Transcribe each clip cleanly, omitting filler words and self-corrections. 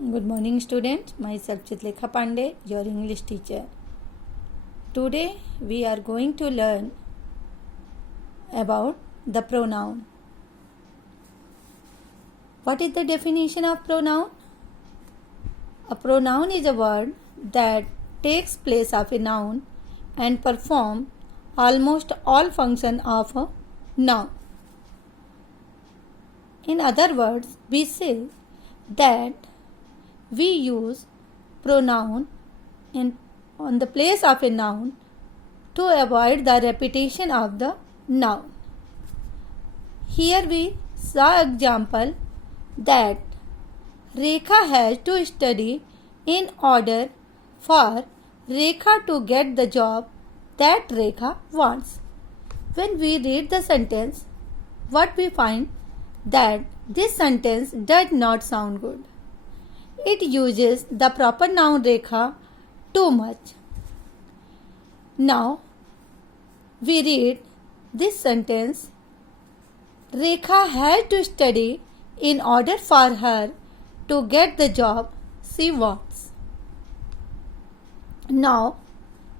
Good morning, students. Myself Chitlekha Pandey, your English teacher. Today we are going to learn about the pronoun. What is the definition of pronoun? A pronoun is a word that takes place of a noun and performs almost all functions of a noun. In other words, we say that we use pronoun on the place of a noun to avoid the repetition of the noun. Here we saw example that Rekha has to study in order for Rekha to get the job that Rekha wants. When we read the sentence, what we find that this sentence does not sound good. It uses the proper noun Rekha too much. Now we read this sentence. Rekha had to study in order for her to get the job she wants. Now,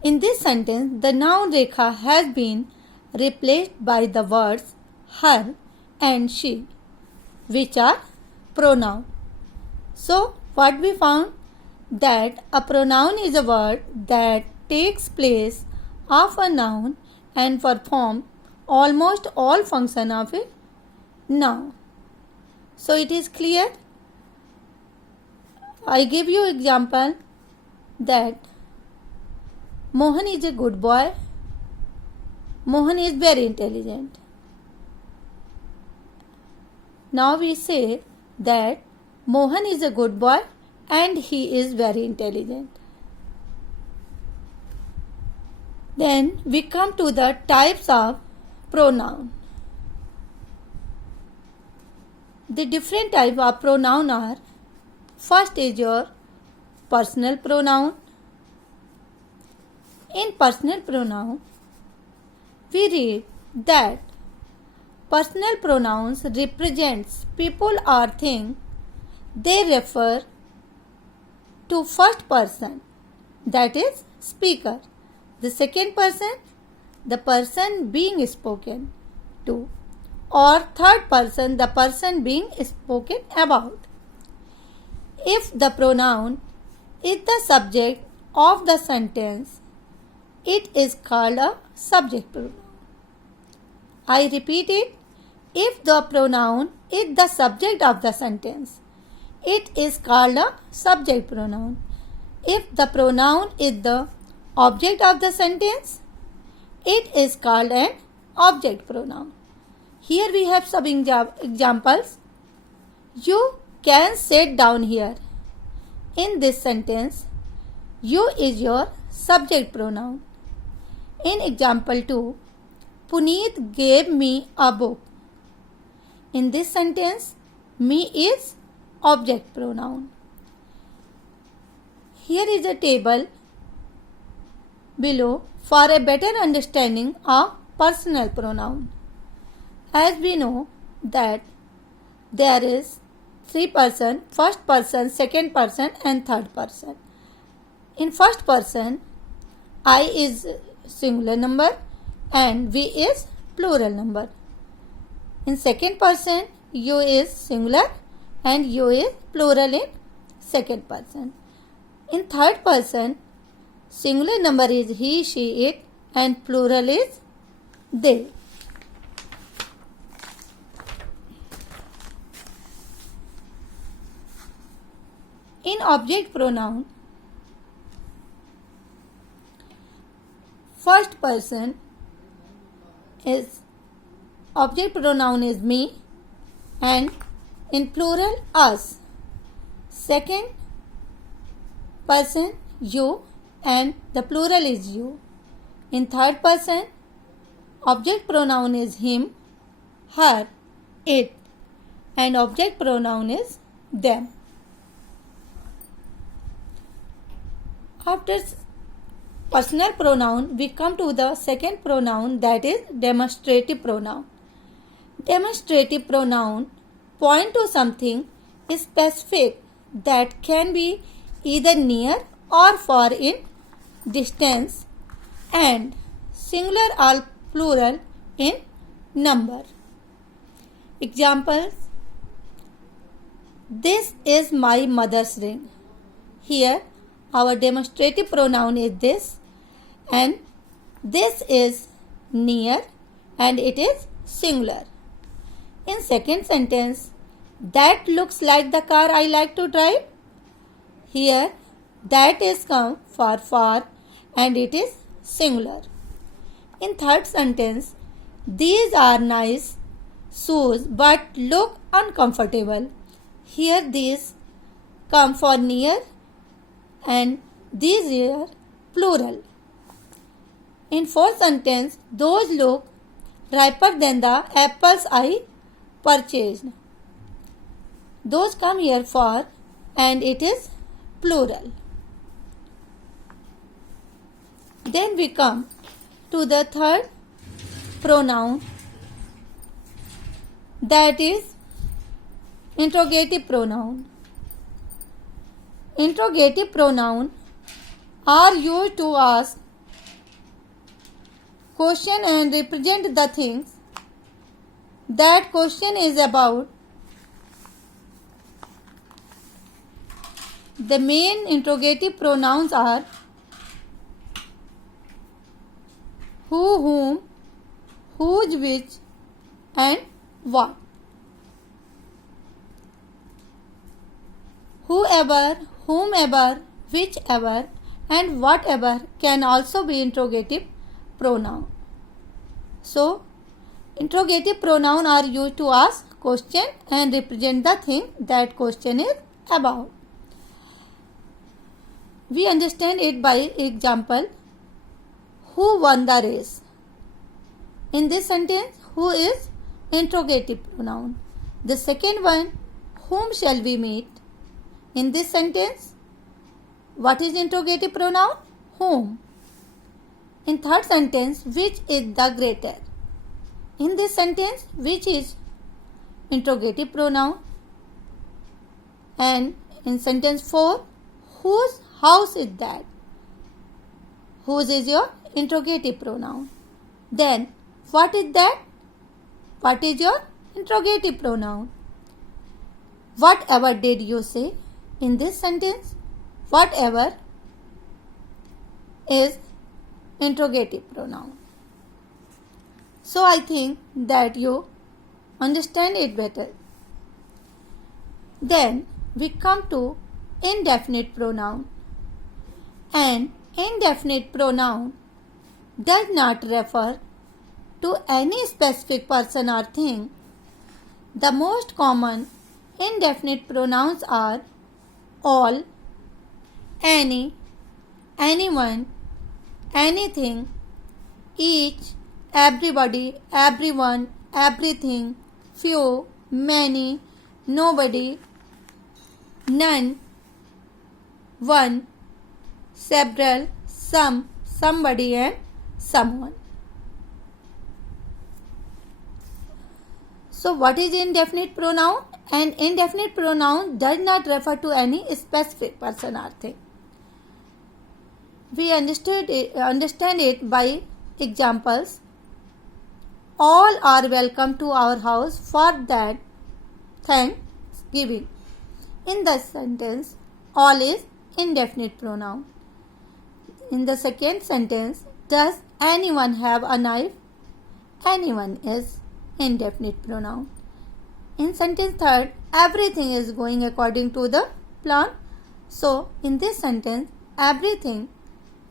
in this sentence, the noun Rekha has been replaced by the words her and she, which are pronoun. So, what we found that a pronoun is a word that takes place of a noun and performs almost all functions of a noun. So it is clear. I give you example that Mohan is a good boy. Mohan is very intelligent. Now we say that Mohan is a good boy and he is very intelligent. Then we come to the types of pronoun. The different types of pronoun are: first is your personal pronoun. In personal pronoun, we read that personal pronouns represents people or things. They refer to first person, that is speaker, the second person, the person being spoken to, or third person, the person being spoken about. If the pronoun is the subject of the sentence, it is called a subject pronoun. I repeat it. If the pronoun is the subject of the sentence, it is called a subject pronoun. If the pronoun is the object of the sentence, it is called an object pronoun. Here we have some examples. You can sit down here. In this sentence, you is your subject pronoun. In example 2, Puneet gave me a book. In this sentence, me is object pronoun. Here is a table below for a better understanding of personal pronoun. As we know that there is three person, first person, second person and third person. In first person, I is singular number and we is plural number. In second person, you is singular and you is plural in second person. In third person, singular number is he, she, it and plural is they. In object pronoun, first person is object pronoun is me and in plural us. Second person you and the plural is you. In third person, object pronoun is him, her, it and object pronoun is them. After personal pronoun, we come to the second pronoun, that is demonstrative pronoun. Demonstrative pronoun point to something specific that can be either near or far in distance and singular or plural in number. Examples: this is my mother's ring. Here our demonstrative pronoun is this, and this is near and it is singular. In second sentence, that looks like the car I like to drive. Here that is come for far and it is singular. In third sentence, these are nice shoes but look uncomfortable. Here these come for near and these are plural. In fourth sentence, those look riper than the apples I purchased. Those come here for and it is plural. Then we come to the third pronoun, that is interrogative pronoun. Interrogative pronoun are used to ask question and represent the things that question is about. The main interrogative pronouns are who, whom, whose, which, and what. Whoever, whomever, whichever, and whatever can also be interrogative pronoun. So, interrogative pronoun are used to ask question and represent the thing that question is about. We understand it by example. Who won the race? In this sentence, who is interrogative pronoun. The second one, whom shall we meet? In this sentence, what is interrogative pronoun? Whom. In third sentence, which is the greater? In this sentence, which is interrogative pronoun. And in sentence 4, whose house is that? Whose is your interrogative pronoun. Then, what is that? What is your interrogative pronoun? Whatever did you say? In this sentence, whatever is interrogative pronoun. So I think that you understand it better. Then we come to indefinite pronoun. An indefinite pronoun does not refer to any specific person or thing. The most common indefinite pronouns are all, any, anyone, anything, each, everybody, everyone, everything, few, many, nobody, none, one, several, some, somebody, and someone. So what is indefinite pronoun? An indefinite pronoun does not refer to any specific person or thing. We understand it by examples. All are welcome to our house for that Thanksgiving. In the sentence, all is indefinite pronoun. In the second sentence, does anyone have a knife? Anyone is indefinite pronoun. In sentence third, everything is going according to the plan. So, in this sentence, everything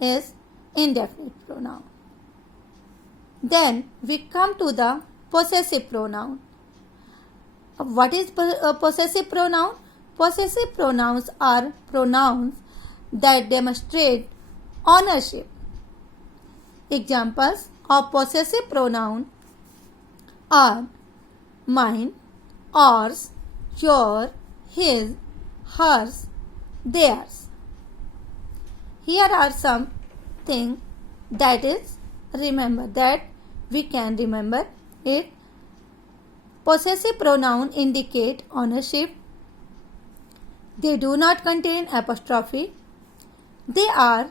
is indefinite pronoun. Then we come to the possessive pronoun. What is a possessive pronoun? Possessive pronouns are pronouns that demonstrate ownership. Examples of possessive pronoun are mine, ours, your, his, hers, theirs. Here are some things that is remember that we can remember it. Possessive pronoun indicate ownership. They do not contain apostrophe. They are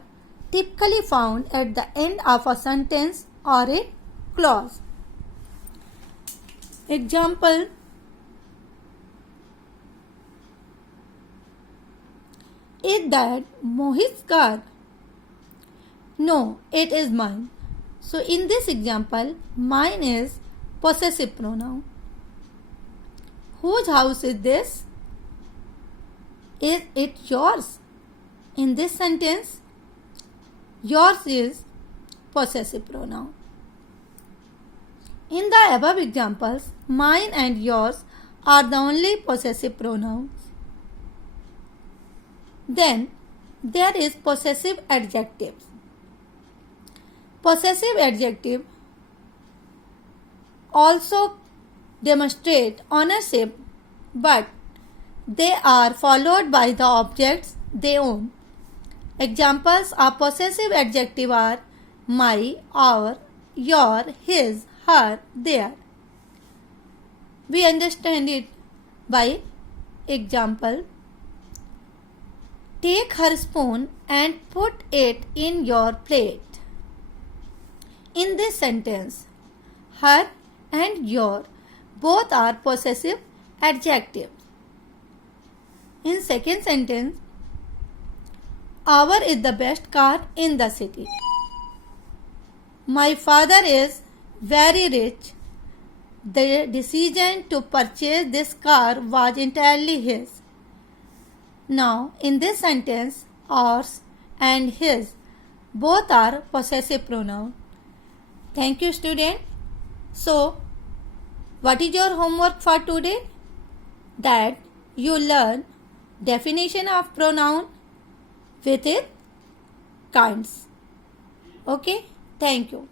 typically found at the end of a sentence or a clause. Example: is that Mohit's car? No, it is mine. So in this example, mine is possessive pronoun. Whose house is this? Is it yours? In this sentence, yours is possessive pronoun. In the above examples, mine and yours are the only possessive pronouns. Then there is possessive adjectives. Possessive adjective also demonstrate ownership, but they are followed by the objects they own. Examples of possessive adjective are my, our, your, his, her, their. We understand it by example. Take her spoon and put it in your plate. In this sentence, her and your both are possessive adjectives. In second sentence, our is the best car in the city. My father is very rich. The decision to purchase this car was entirely his. Now, in this sentence, ours and his both are possessive pronoun. Thank you, student. So, what is your homework for today? That you learn definition of pronoun with its kinds. Okay, thank you.